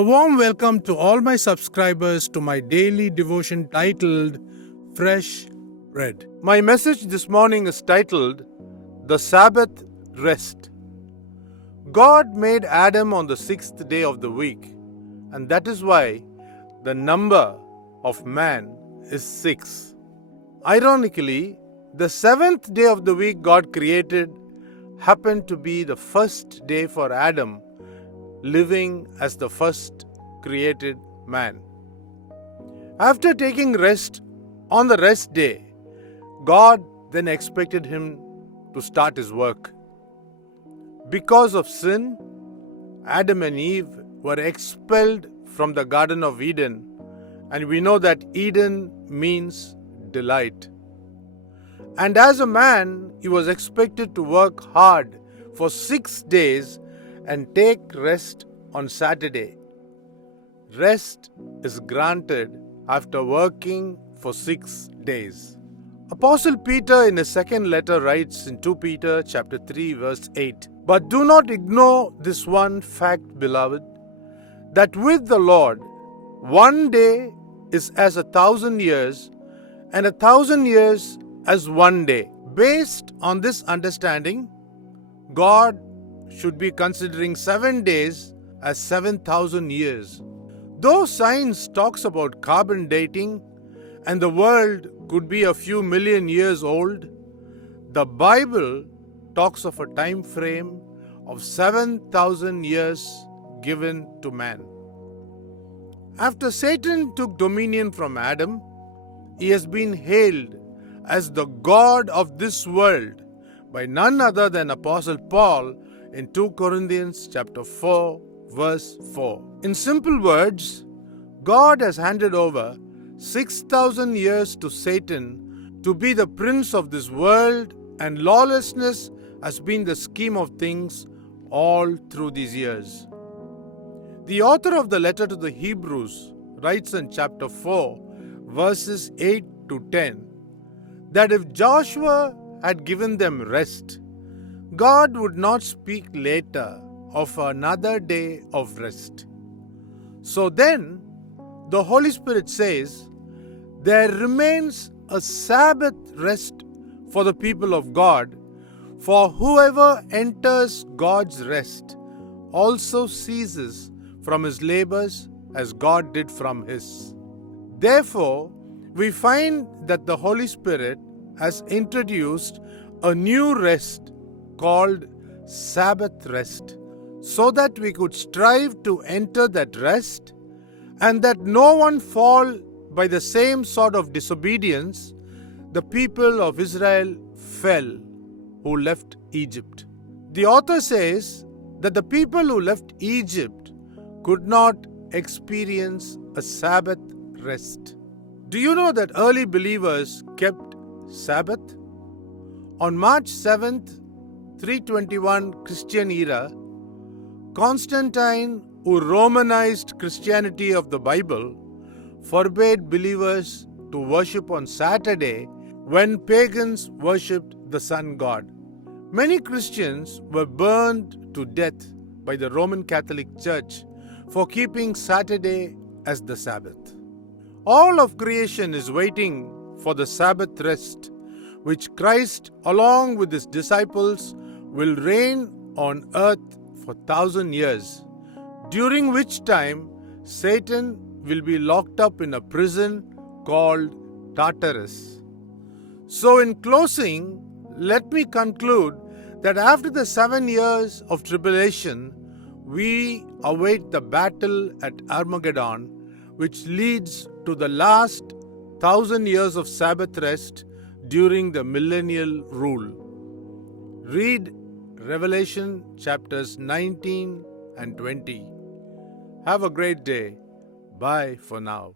A warm welcome to all my subscribers to my daily devotion titled Fresh Bread. My message this morning is titled The Sabbath Rest. God made Adam on the sixth day of the week, and that is why the number of man is 6. Ironically, the seventh day of the week God created happened to be the first day for Adam, living as the first created man. After taking rest on the rest day, God then expected him to start his work. Because of sin, Adam and Eve were expelled from the Garden of Eden, and we know that Eden means delight. And as a man, he was expected to work hard for 6 days and take rest on Saturday. Rest is granted after working for 6 days. Apostle Peter in his second letter writes in 2 Peter chapter 3 verse 8, "But do not ignore this one fact, beloved, that with the Lord 1 day is as 1,000 years, and 1,000 years as 1 day." Based on this understanding, God should be considering 7 days as 7,000 years. Though science talks about carbon dating and the world could be a few million years old, the Bible talks of a time frame of 7,000 years given to man. After Satan took dominion from Adam, he has been hailed as the God of this world by none other than Apostle Paul in 2 Corinthians chapter 4 verse 4. In simple words, God has handed over 6,000 years to Satan to be the prince of this world, and lawlessness has been the scheme of things all through these years. The author of the letter to the Hebrews writes in chapter 4 verses 8 to 10 that if Joshua had given them rest, God would not speak later of another day of rest. So then, the Holy Spirit says, there remains a Sabbath rest for the people of God, for whoever enters God's rest also ceases from his labors as God did from his. Therefore, we find that the Holy Spirit has introduced a new rest called Sabbath rest, so that we could strive to enter that rest and that no one fall by the same sort of disobedience the people of Israel fell who left Egypt. The author says that the people who left Egypt could not experience a Sabbath rest. Do you know that early believers kept Sabbath? On March 7th, 321 Christian era, Constantine, who Romanized Christianity of the Bible, forbade believers to worship on Saturday when pagans worshipped the sun god. Many Christians were burned to death by the Roman Catholic Church for keeping Saturday as the Sabbath. All of creation is waiting for the Sabbath rest, which Christ, along with his disciples, will reign on earth for 1,000 years, during which time Satan will be locked up in a prison called Tartarus. So in closing, let me conclude that after the 7 years of tribulation, we await the battle at Armageddon, which leads to the last 1,000 years of Sabbath rest during the millennial rule. Read Revelation chapters 19 and 20. Have a great day. Bye for now.